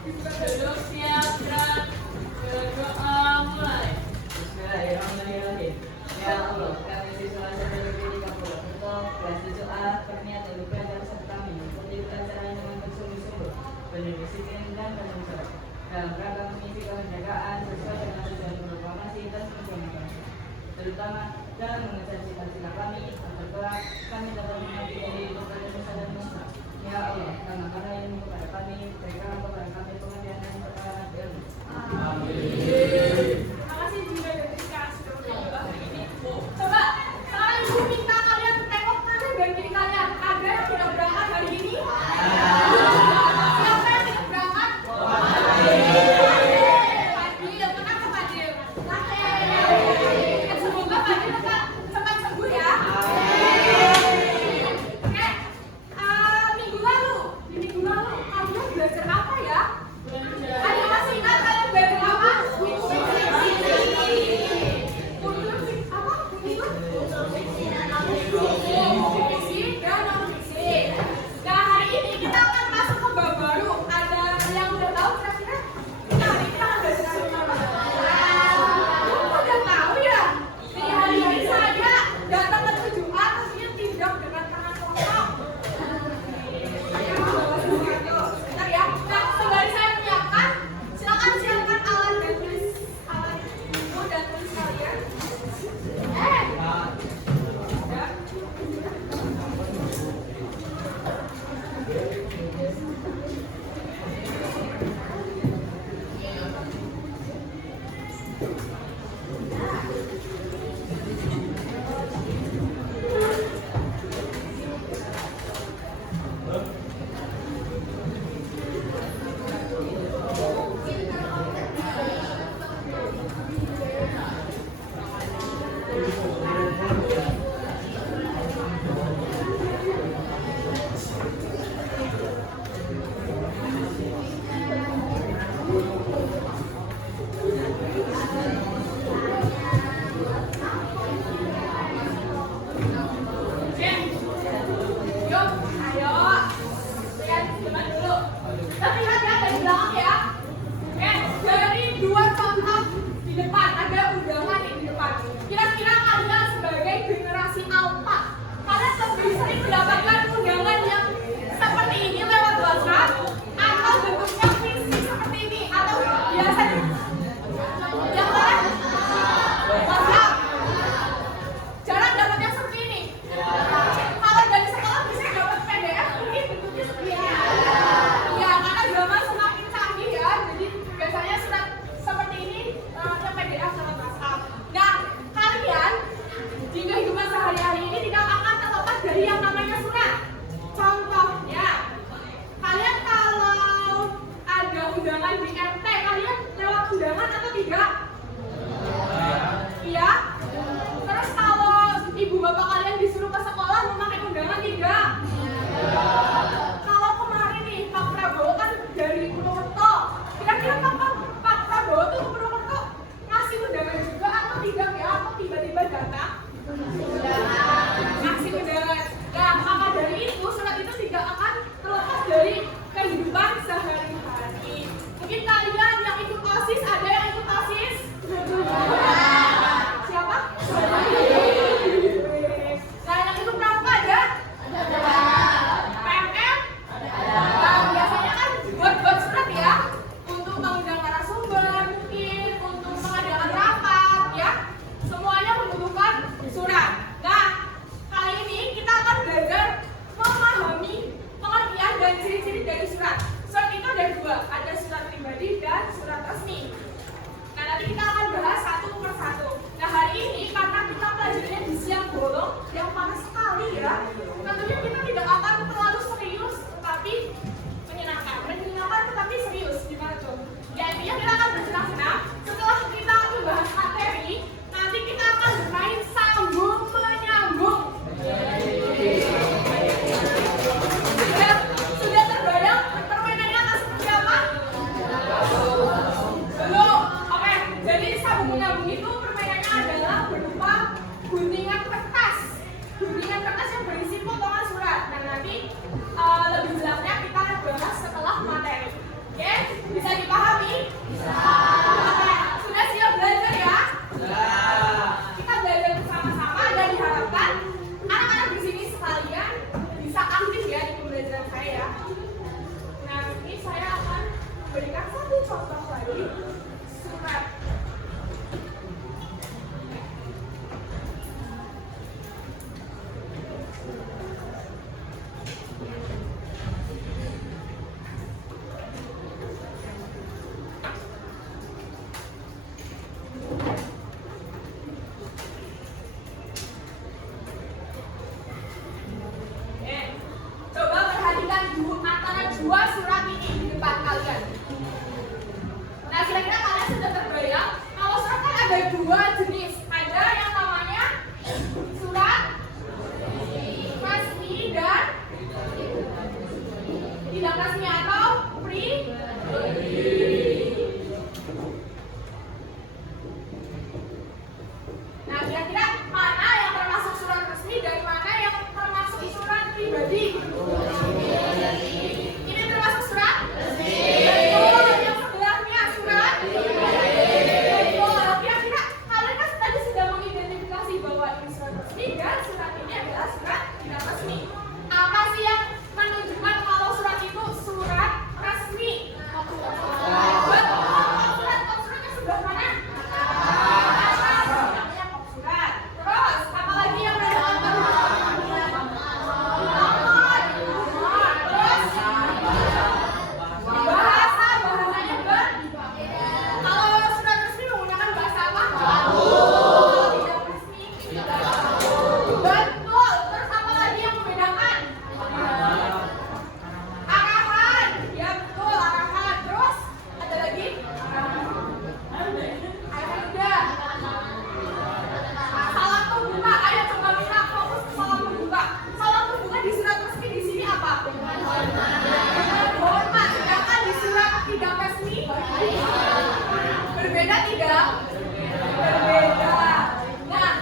Duduk siap gerak. Berdoa mulai. Bismillahirrahmanirrahim. Ya Allah, kami siswa SMP Negeri 30 untuk kelas 7A berniat untuk belajar bersama kami mengikuti pelajaran dengan bersungguh-sungguh, penuh disiplin dan penuh sabar dalam rangka mengisi kemerdekaan sesuai dengan tujuan proklamasi dan proklamasi, terutama dalam mengejar cita-cita kami agar kelak kami dapat mengabdi dari kepada nusa dan bangsa. Ya Allah, karena ilmu kepada kami, berikan kepada kami pengertian dan keterangan ilmu. Terima kasih Bunda dan Rizka sudah menjawab ini. Coba sekarang Ibu minta kalian tengok kanan dan kiri kalian. Ada yang sudah berangkat hari ini? Siapa yang tidak berangkat? Fadil, kenapa Fadil? Semoga Fadil cepat sembuh ya. Oke, dua surat ini di depan kalian. Nah, kira-kira kalian sudah terbayang kalau surat kan ada dua jenis. Ada yang namanya surat resmi dan tidak resmi atau pribadi. Nah, kira-kira mana yang termasuk surat resmi dan mana yang termasuk surat pribadi? Ini termasuk surat resmi. Betul. Yang sebelahnya surat pribadi. Betul. Kira-kira kalian kan tadi sudah mengidentifikasi bahwa ini surat resmi dan surat ini adalah surat tidak resmi. Apa sih yang menunjukkan kalau surat itu surat resmi? Betul. Suratnya sebelah mana? Terus, apa lagi yang menunjukkan? Terus, bahasanya kalau surat resmi menggunakan bahasa apa? Tidak resmi. Betul. Terus apa lagi yang membedakan? Arahan. Ya betul, arahan. Terus ada lagi? Arahan udah. Salam pembuka. Ayo coba kita fokus ke salam pembuka. Salam pembuka di surat resmi di sini apa? Hormat. Sedangkan di surat tidak resmi berbeda tidak? Berbeda. Nah,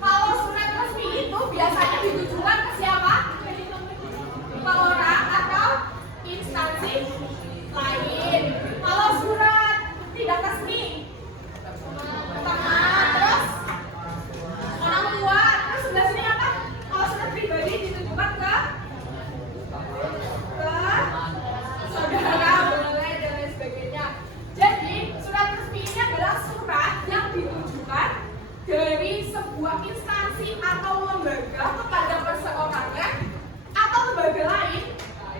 kalau surat resmi itu biasanya ditujukan ke siapa? Ke orang atau instansi lain. Kalau surat tidak resmi, teman, terus orang tua, terus sebelah sini apa? Kalau surat pribadi ditujukan ke saudara, boleh dan lain sebagainya. Jadi surat resmi ini adalah surat yang ditujukan dari sebuah instansi atau lembaga kepada perseorangan atau lembaga lain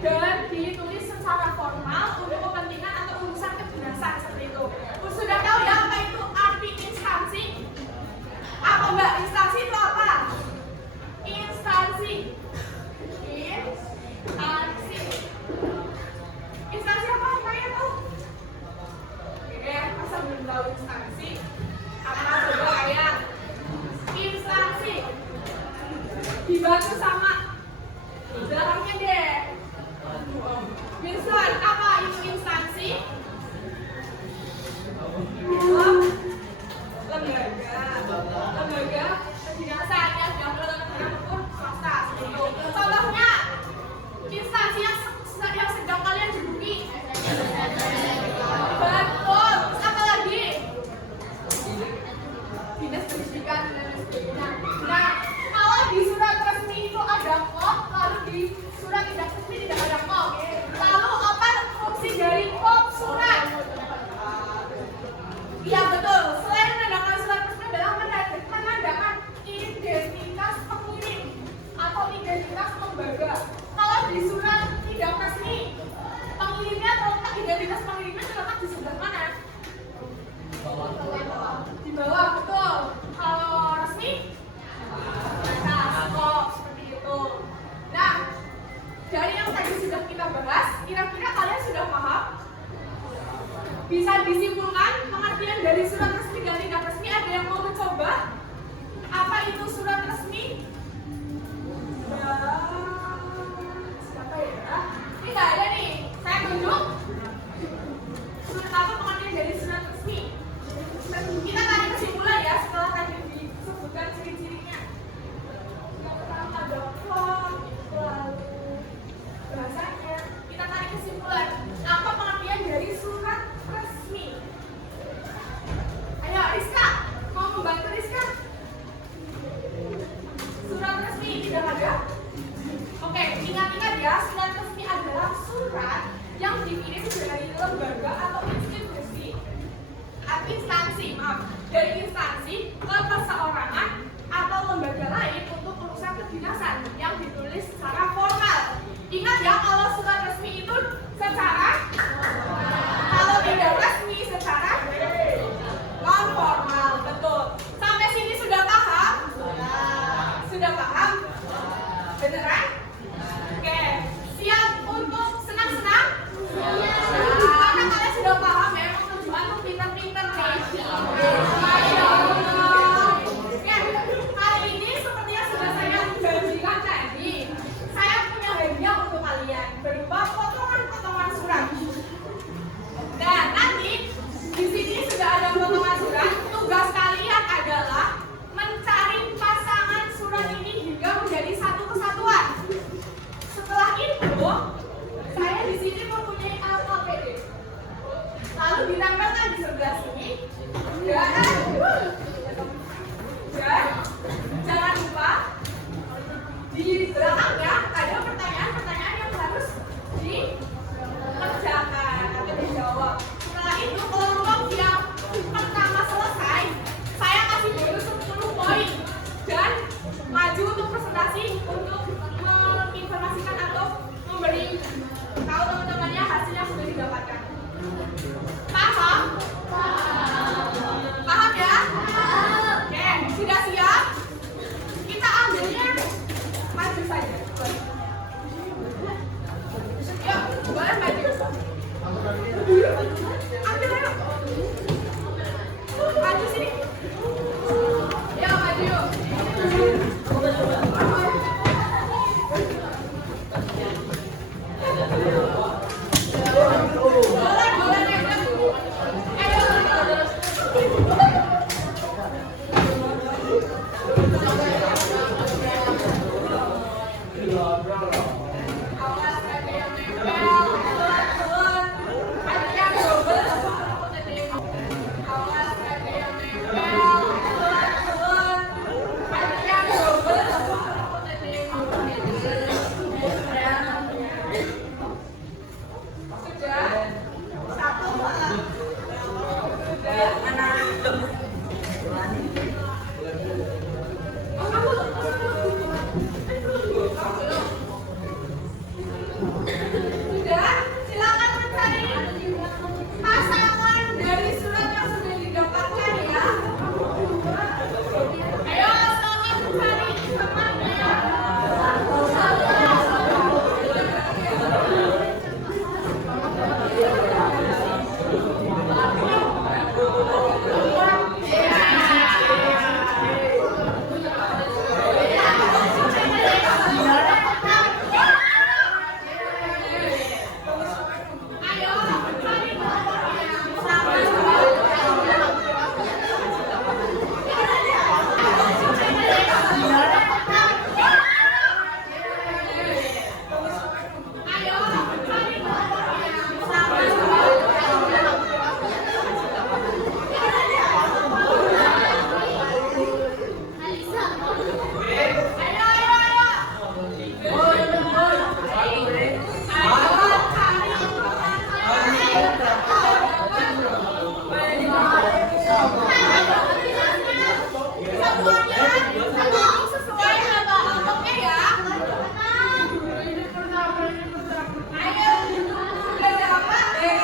dan ditulis secara formal untuk kepentingan atau urusan kedinasan seperti itu. Sudah tahu ya apa itu arti instansi? Apa mbak? Instansi itu apa? Instansi. Instansi apa? Kalian tahu? Oke, masa belum tahu instansi? Apa coba kayak instansi dibantu sama belakangnya deh. Wilson, apa itu instansi? Lembaga kedinasan yang diambil oleh negara maupun swasta. Contohnya instansi yang sedang kalian duduki. Betul. Apa lagi? Dinas pendidikan dan lain sebagainya. Nah, kalau di surat resmi itu ada kop, lalu di surat tidak resmi tidak ada kop. Lalu apa fungsi dari kop surat? Iya betul. Selain menandakan surat resmi adalah menandakan identitas pengirim atau identitas lembaga. Kalau di surat tidak resmi, pengirimnya terletak identitas pengirimnya terletak di sebelah mana? Di bawah, betul. Kalau resmi, atas kop seperti itu. Nah, dari yang tadi sudah kita bahas, kira-kira kalian sudah paham? Bisa disimpulkan pengertian dari surat resmi dan tidak resmi. Ada yang mau mencoba? Apa itu surat resmi? Ya, siapa ya? Ini nggak ada nih. Saya tunjuk. Surat apa pengertian dari surat resmi? Kita tarik kesimpulan ya setelah tadi disebutkan ciri-cirinya. Yang pertama ada form, lalu bahasanya. Kita tarik kesimpulan. Apa pengertian dari surat resmi? Ayo Rizka, mau membantu Rizka? Surat resmi tidak ada? Oke, ingat-ingat ya, surat resmi adalah surat yang dikirim dari lembaga atau dari instansi ke perseorangan atau lembaga lain untuk urusan kedinasan yang ditulis secara formal. Ingat ya, kalau surat resmi itu secara, kalau tidak resmi secara non formal. Betul. Sampai sini sudah paham? Sudah paham? Beneran? Oke, siap untuk saya di sini mempunyai alat APD. Lalu ditempelkan di sebelah sini. Dan jangan lupa di belakangnya ada pertanyaan-pertanyaan yang harus dikerjakan atau dijawab. Setelah itu kelompok yang pertama selesai, saya kasih bonus 10 poin dan maju untuk presentasi untuk menginformasikan atau memberi tahu teman-temannya hasil yang sudah didapatkan. Paham? Paham ya? Oke, sudah siap? Kita ambilnya maju saja. Yuk, boleh maju. Ambil ayo. Maju sini. Yuk, maju. Boleh naik dulu. Awas ada yang nempel. Ada yang double. Awas ada yang nempel. Ada yang double. Sudah? Satu. Sudah, silakan mencari pasangan dari surat yang sudah didapatkan ya. Ayo, selamat mencari temannya. Ayo, mencari sesuai nama kelompoknya ya. Ayo, sudah dapat? Ayo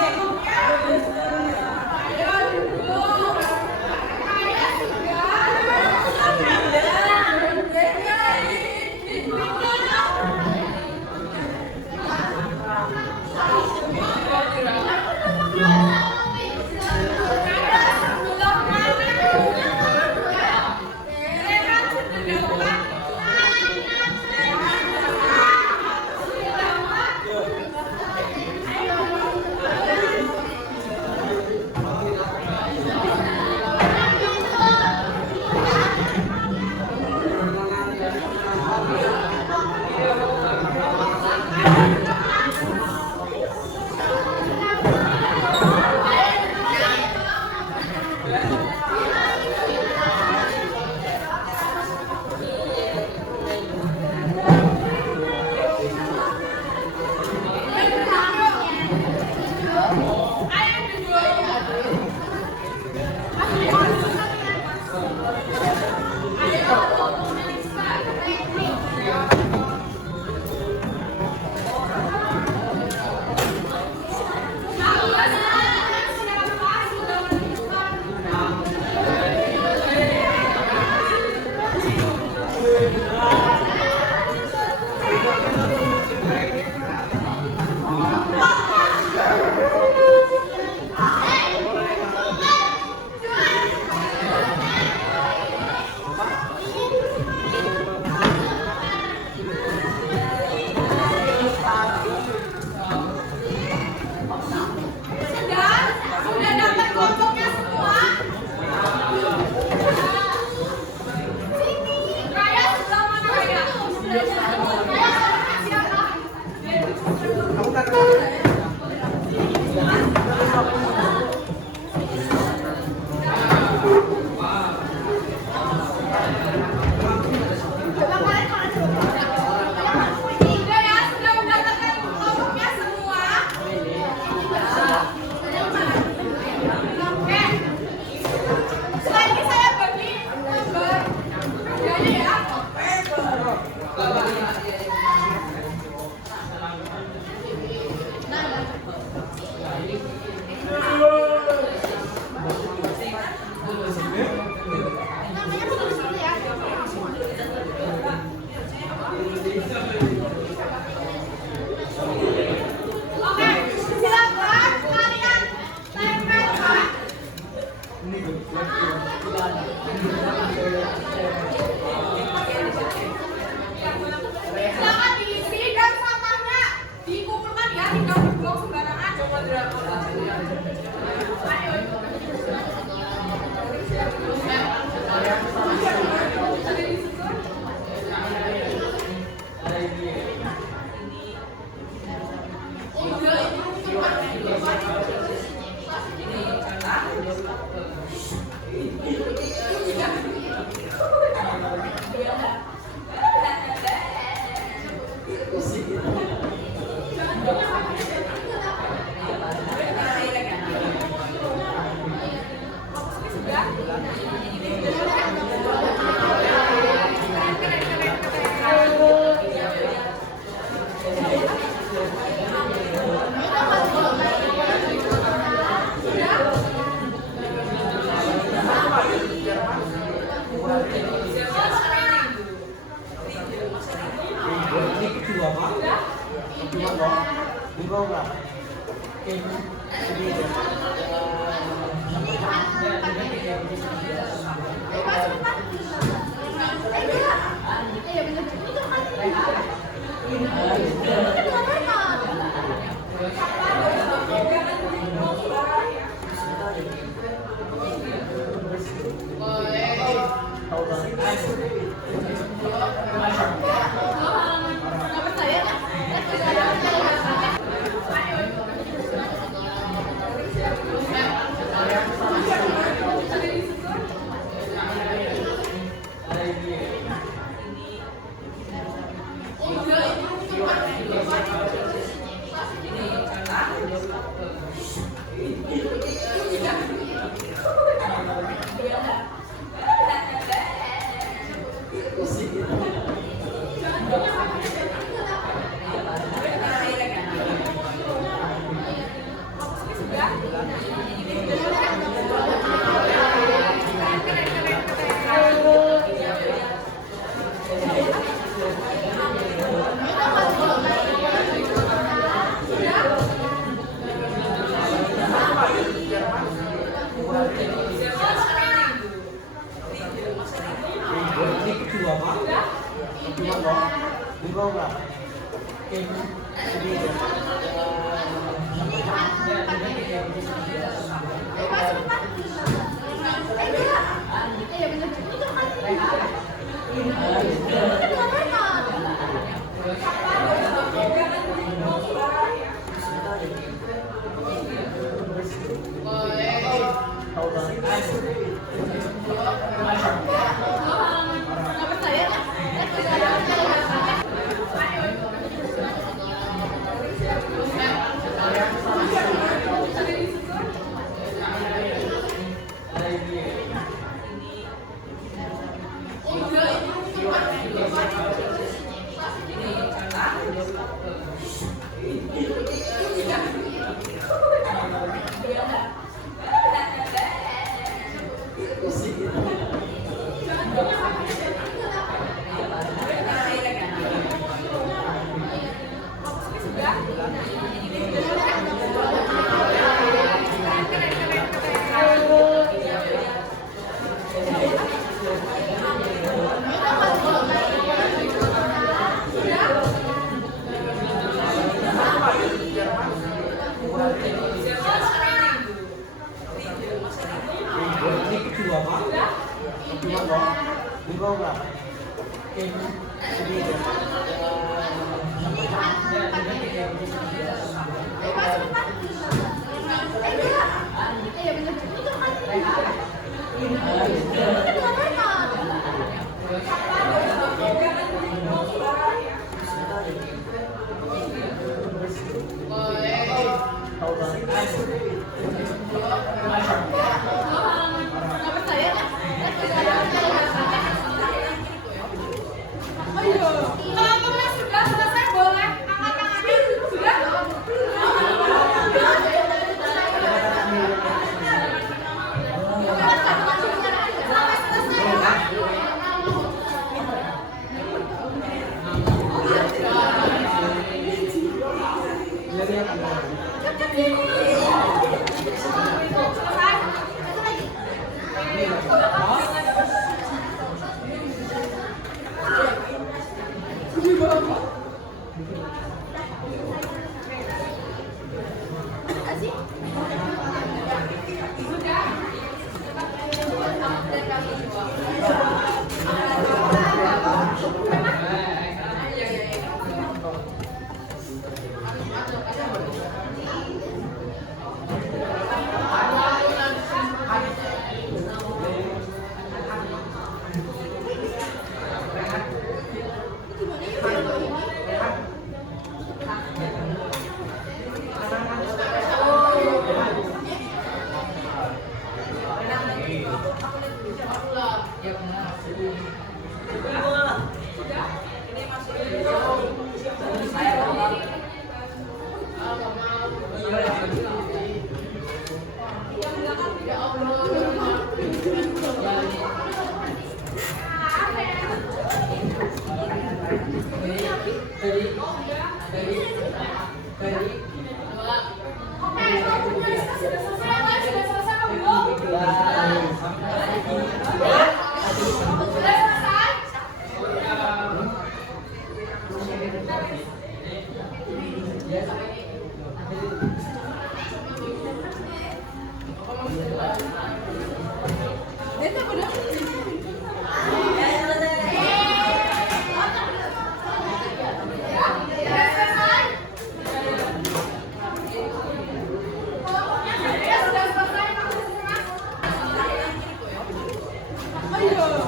duduk. Ayo Sudah ya, sudah mendapatkan kelompoknya semua. Oke. Setelah ini saya bagi gambar kerjanya ya. Namanya tulis dulu ya. Oke, silakan kalian tempelkan. Silakan diisi dan sampahnya dikumpulkan ya, tidak dibuang sembarangan. Ayo.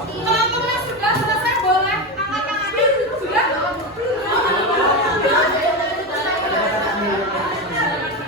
Kalau teman sudah selesai boleh angkat tangannya. Sudah? Sampai selesai ya.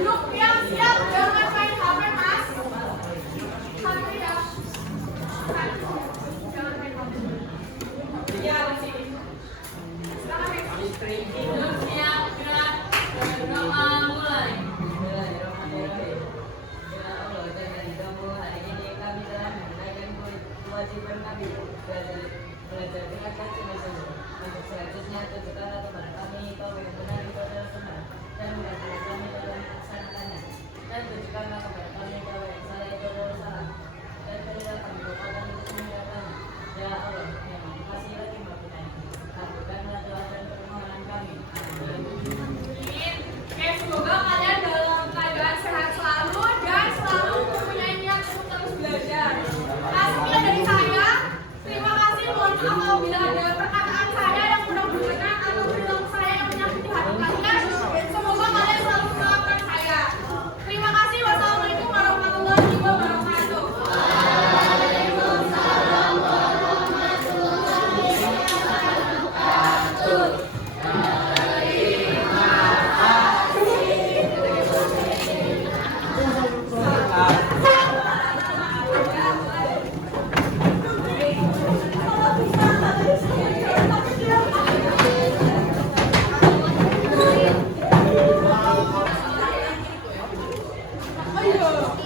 Duduk yang siap, jangan main HP, Mas. Santai ya. Jangan main HP. Ya, masih. Silakan, Mas. Duduk siap, gerak, berdoa mulai. Bismillahirrahmanirrahim. Ya Allah, dengan kamu hari ini kami telah menunaikan kewajiban kami belajar dengan kasih Yesus. Untuk selanjutnya tunjukkanlah kepada kami kau yang benar itu adalah benar dan mengajari kami dalam melaksanakannya. Dan tunjukkanlah kepada kami kau yang salah itu adalah salah. Dan berilah kami kekuatan untuk meninggalkannya. Ya Allah, yang kasih lagi maafkan. Kabulkanlah doa dan permohonan kami. Amin. Oke, semoga kalian dalam keadaan sehat selalu dan selalu mempunyai niat untuk terus belajar. Nah, sekian dari saya. Terima kasih. Mohon maaf apabila ada perkataan saya yang kurang berkenan atau perilaku saya yang menyakiti hati kalian. Semoga kalian selalu memaafkan saya. Terima kasih. Wassalamualaikum warahmatullahi wabarakatuh.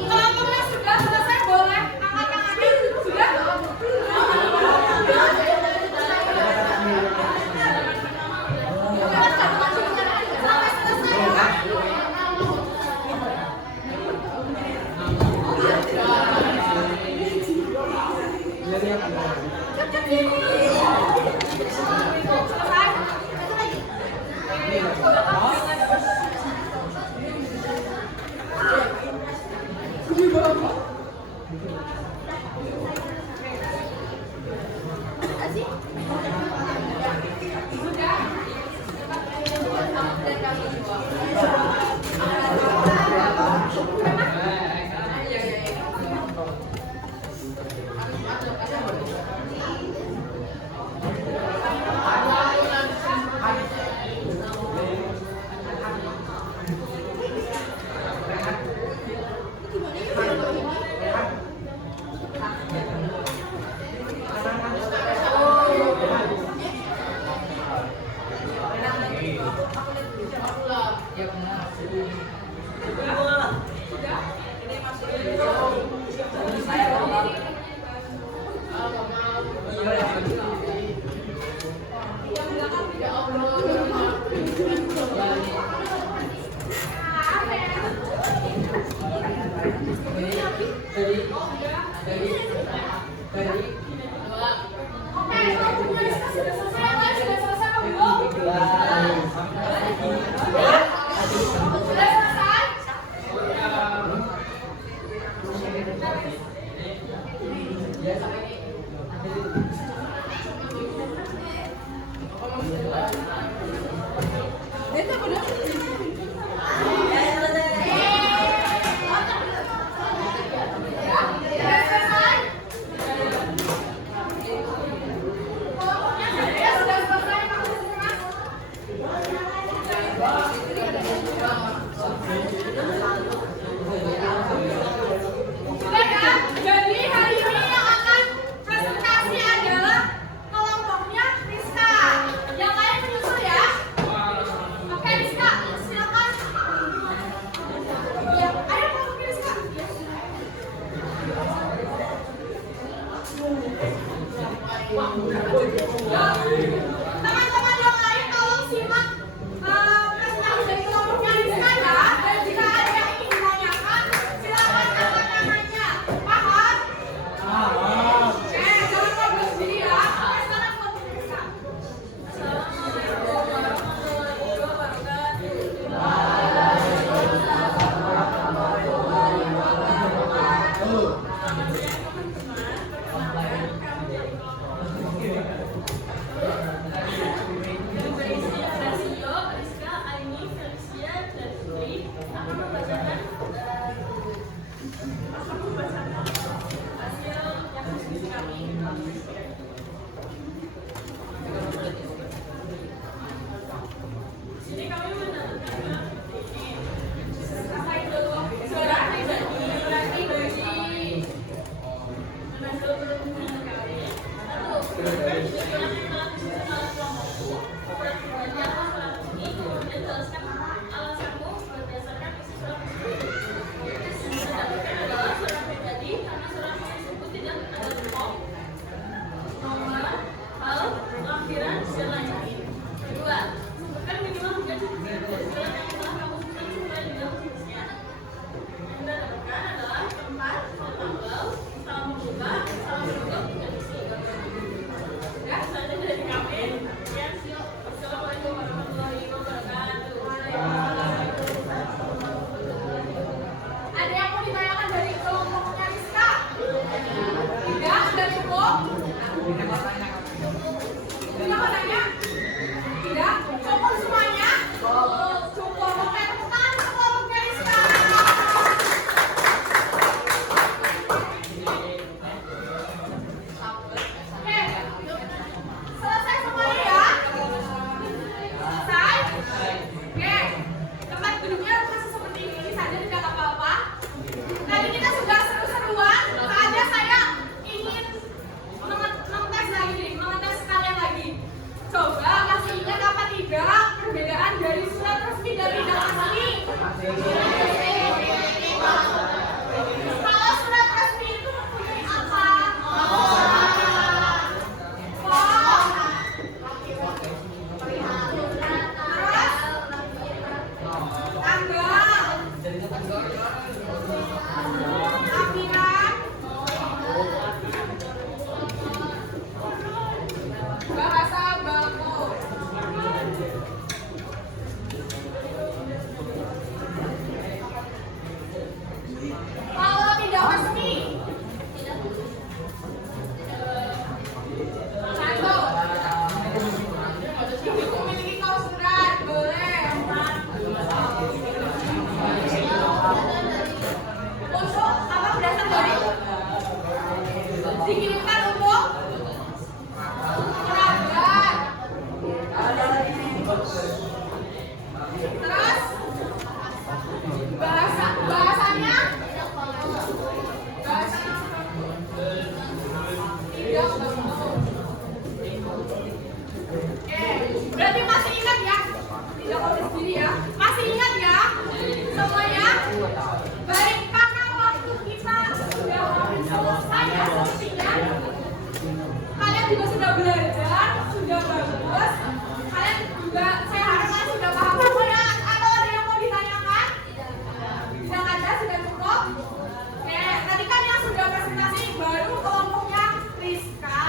Kalau tugas sudah selesai boleh angkat tangannya. Sudah? Sampai selesai ya. Oke, kalau tugas sudah selesai, kalian sudah selesai apa belum? Sudah selesai? Sudah selesai? Kelompoknya sudah selesai, Mas. Sudah ya? Jadi hari ini yang akan presentasi adalah kelompoknya Rizka. Yang lain menyusul ya. Oke, Rizka, silakan. Ya, ayo kelompoknya Rizka. Teman-teman yang lain tolong simak presentasi dari kelompoknya Rizka ya. Dan jika ada yang ingin ditanyakan, silakan angkat tangannya. Paham? Jangan ngobrol sendiri ya. Oke, sekarang kelompoknya Rizka. Assalamualaikum warahmatullahi wabarakatuh. Juga saya harap kalian sudah paham semuanya. Atau ada yang mau ditanyakan? Tidak ada, sudah cukup. Oke, tadi kan yang sudah presentasi baru kelompoknya Rizka.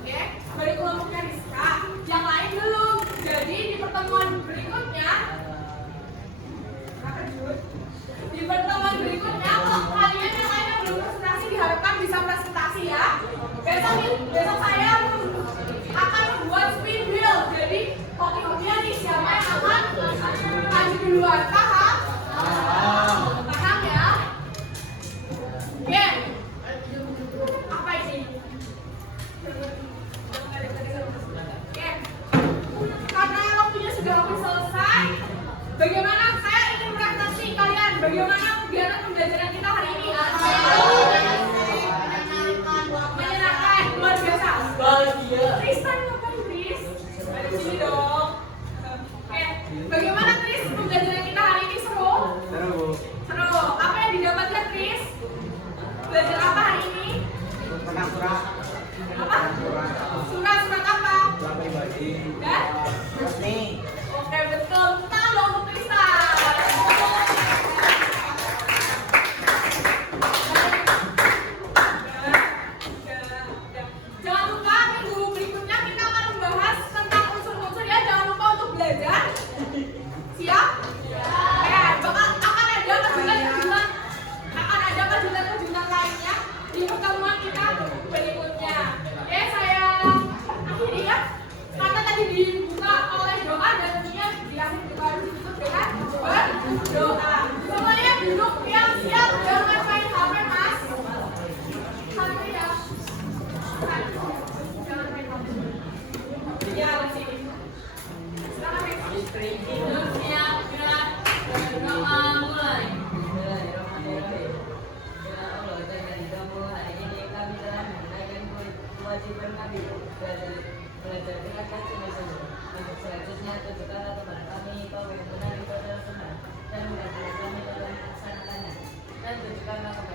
Oke, baru kelompoknya Rizka. Yang lain belum. Jadi di pertemuan berikutnya, di pertemuan berikutnya, kalau kalian yang lain yang belum presentasi diharapkan bisa presentasi ya. Besok saya akan membuat spin wheel. Jadi hoki-hokinya nih siapa yang akan maju duluan. Paham? Paham ya? Oke. Apa ini? Oke. Karena waktunya sudah habis selesai, bagaimana saya ingin presentasi kalian? Bagaimana kegiatan pembelajaran kita hari ini? Menyenangkan, luar biasa. Tristan ngapain, Tris? Ada di sini dong. Oke, bagaimana Tris pembelajaran kita hari ini? Seru? Seru. Apa yang didapatkan, Tris? Belajar apa hari ini? Apa? Surat apa? Dan? Oke, betul. Tangan dong untuk Tristan. Jangan lupa minggu berikutnya kita akan membahas tentang unsur-unsur ya. Jangan lupa untuk belajar. Siap? Ya, akan ada kejutan lainnya di pertemuan kita berikutnya. Oke, saya akhiri ya. Karena tadi dibuka oleh doa dan tentunya di akhir kita harus ditutup dengan berdoa. Semuanya duduk yang siap, jangan main HP, Mas. Santai ya. Jangan main HP. Ya, di sini. Silakan, Mas. Duduk siap, gerak, berdoa mulai. Bismillahirrahmanirrahim. Ya Allah, dengan kamu hari ini kami telah menunaikan kewajiban kami belajar dengan sungguh-sungguh. Untuk selanjutnya tunjukkanlah kepada kami kau yang benar ibadah sunnah dan mudahkan kami dalam melaksanakannya. Dan tunjukkanlah kepada